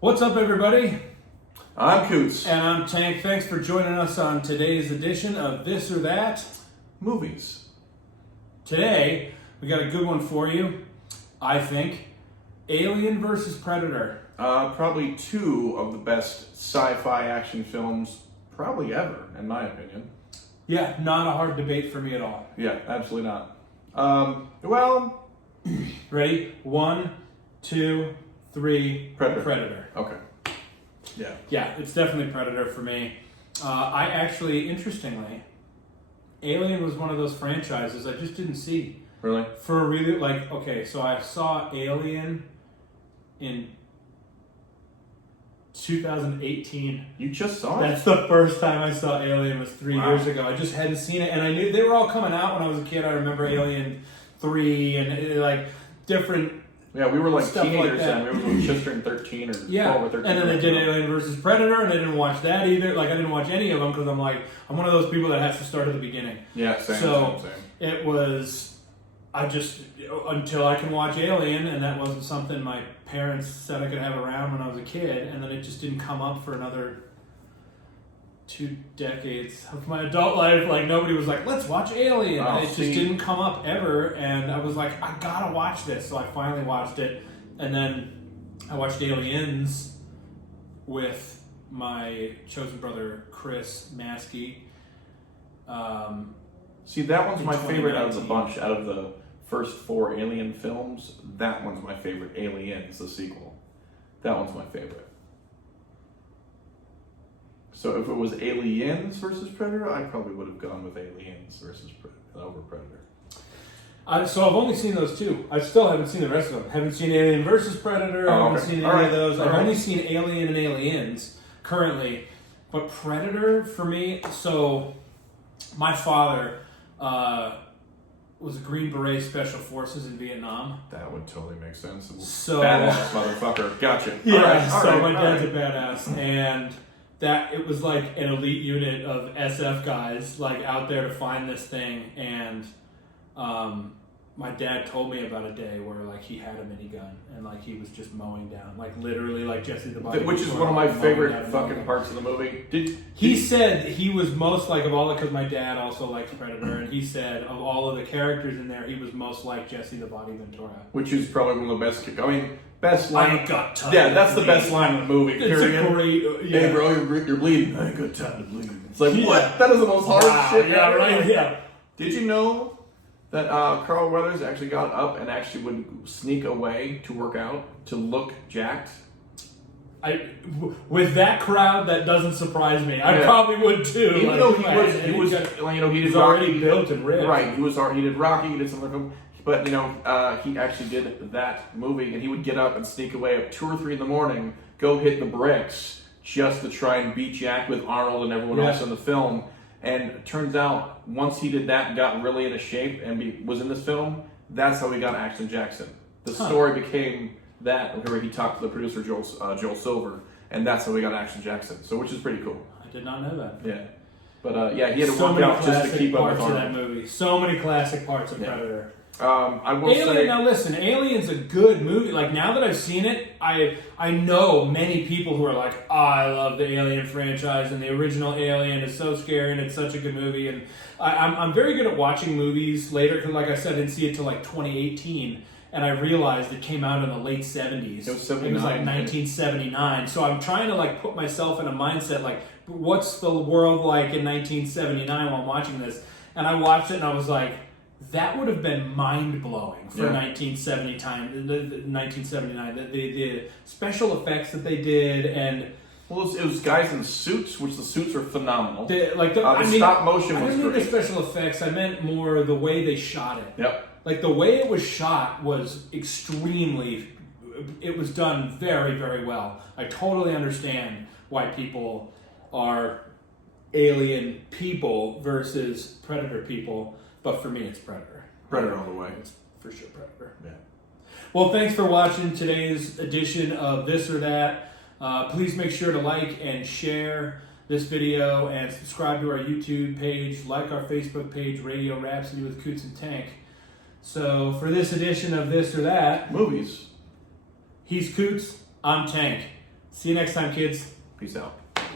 What's up, everybody? I'm Coots. And I'm Tank. Thanks for joining us on today's edition of This or That. Movies. Today, we got a good one for you, I think. Alien versus Predator. Probably two of the best sci-fi action films probably ever, in my opinion. Yeah, not a hard debate for me at all. Yeah, absolutely not. Ready? 1, 2, 3. Predator. Okay. Yeah. Yeah, it's definitely Predator for me. I actually, interestingly, Alien was one of those franchises I just didn't see. Really? For a really, so I saw Alien in 2018. You just saw it? That's the first time I saw Alien was 3 Wow. years ago. I just hadn't seen it, and I knew they were all coming out when I was a kid. I remember Alien 3 and different. Yeah, we were like Stuff like teenagers that. then. We were doing Chester and 13 or 12 or 13. And then they did Alien versus Predator, and I didn't watch that either. Like, I didn't watch any of them because I'm one of those people that has to start at the beginning. Yeah, same. It was, until I can watch Alien, and that wasn't something my parents said I could have around when I was a kid, and then it just didn't come up for another 2 decades of my adult life. Like, nobody was like, let's watch Alien. Oh, It just didn't come up ever, and I was like, I gotta watch this. So I finally watched it, and then I watched Aliens with my chosen brother, Chris Maskey. See, that one's In my favorite out of the 2019. bunch. Out of the first 4 Alien films, that one's my favorite. Aliens, the sequel. That one's my favorite. So if it was Aliens versus Predator, I probably would have gone with Aliens versus over Predator. So I've only seen those two. I still haven't seen the rest of them. Haven't seen Alien versus Predator. Oh, Haven't okay. seen All any right. of those. All I've right. only seen Alien and Aliens currently. But Predator, for me, so my father was a Green Beret Special Forces in Vietnam. That would totally make sense. So- Badass motherfucker. Gotcha. Yeah, All right, all so right, my all dad's right. a badass, and that it was like an elite unit of SF guys like out there to find this thing, and my dad told me about a day where like he had a minigun and like he was just mowing down, like literally like Jesse the Body. Which is Ventura, one of my like, mowing favorite down fucking minigun. parts of the movie. He said he was most like of all because my dad also likes Predator, and he said of all of the characters in there, he was most like Jesse the Body Ventura. Which is probably one of the best. I mean, best line. I got time. Yeah, to that's the bleed. best line in the movie. It's Period. a great. Yeah. Hey, bro, you're bleeding. I ain't got time to bleed. It's like, Yeah. what? That is the most hard Wow, shit yeah, ever. right. Yeah. Did you know that Carl Weathers actually got up and actually would sneak away to work out to look jacked? With that crowd, that doesn't surprise me. I Yeah. probably would too. Even like, though man, he was, he did he's already Rocky. built and ripped. Right, he did Rocky, he did something like that. But he actually did that movie, and he would get up and sneak away at 2 or 3 in the morning, go hit the bricks just to try and beat Jack with Arnold and everyone Yeah. else in the film. And it turns out once he did that and got really into shape and was in this film, that's how he got Action Jackson. The story became that where he talked to the producer Joel Silver, and that's how we got Action Jackson. So which is pretty cool. I did not know that. Yeah. But he had to So work many out just to classic keep up with parts of that Arnold. movie. So many classic parts of Yeah. Predator. I will Alien. say. Now listen, Alien's a good movie. Like now that I've seen it, I know many people who are like, oh, I love the Alien franchise and the original Alien is so scary and it's such a good movie. And I'm very good at watching movies later because, like I said, I didn't see it till like 2018. And I realized it came out in the late 70s. It was It was like 79. 1979. So I'm trying to like put myself in a mindset like, what's the world like in 1979 while I'm watching this? And I watched it and I was like, that would have been mind blowing for Yeah. 1979. The special effects that they did and Well, it was guys in suits, which the suits are phenomenal. the Stop motion I was didn't mean the great. special effects. I meant more the way they shot it. Yep. Like the way it was shot was extremely. It was done very, very well. I totally understand why people are alien people versus predator people, but for me, it's Predator. Predator all the way. It's for sure Predator. Yeah. Well, thanks for watching today's edition of This or That. Please make sure to like and share this video and subscribe to our YouTube page, like our Facebook page, Radio Rhapsody with Coots and Tank. So for this edition of This or That, Movies. he's Coots, I'm Tank. See you next time, kids. Peace out.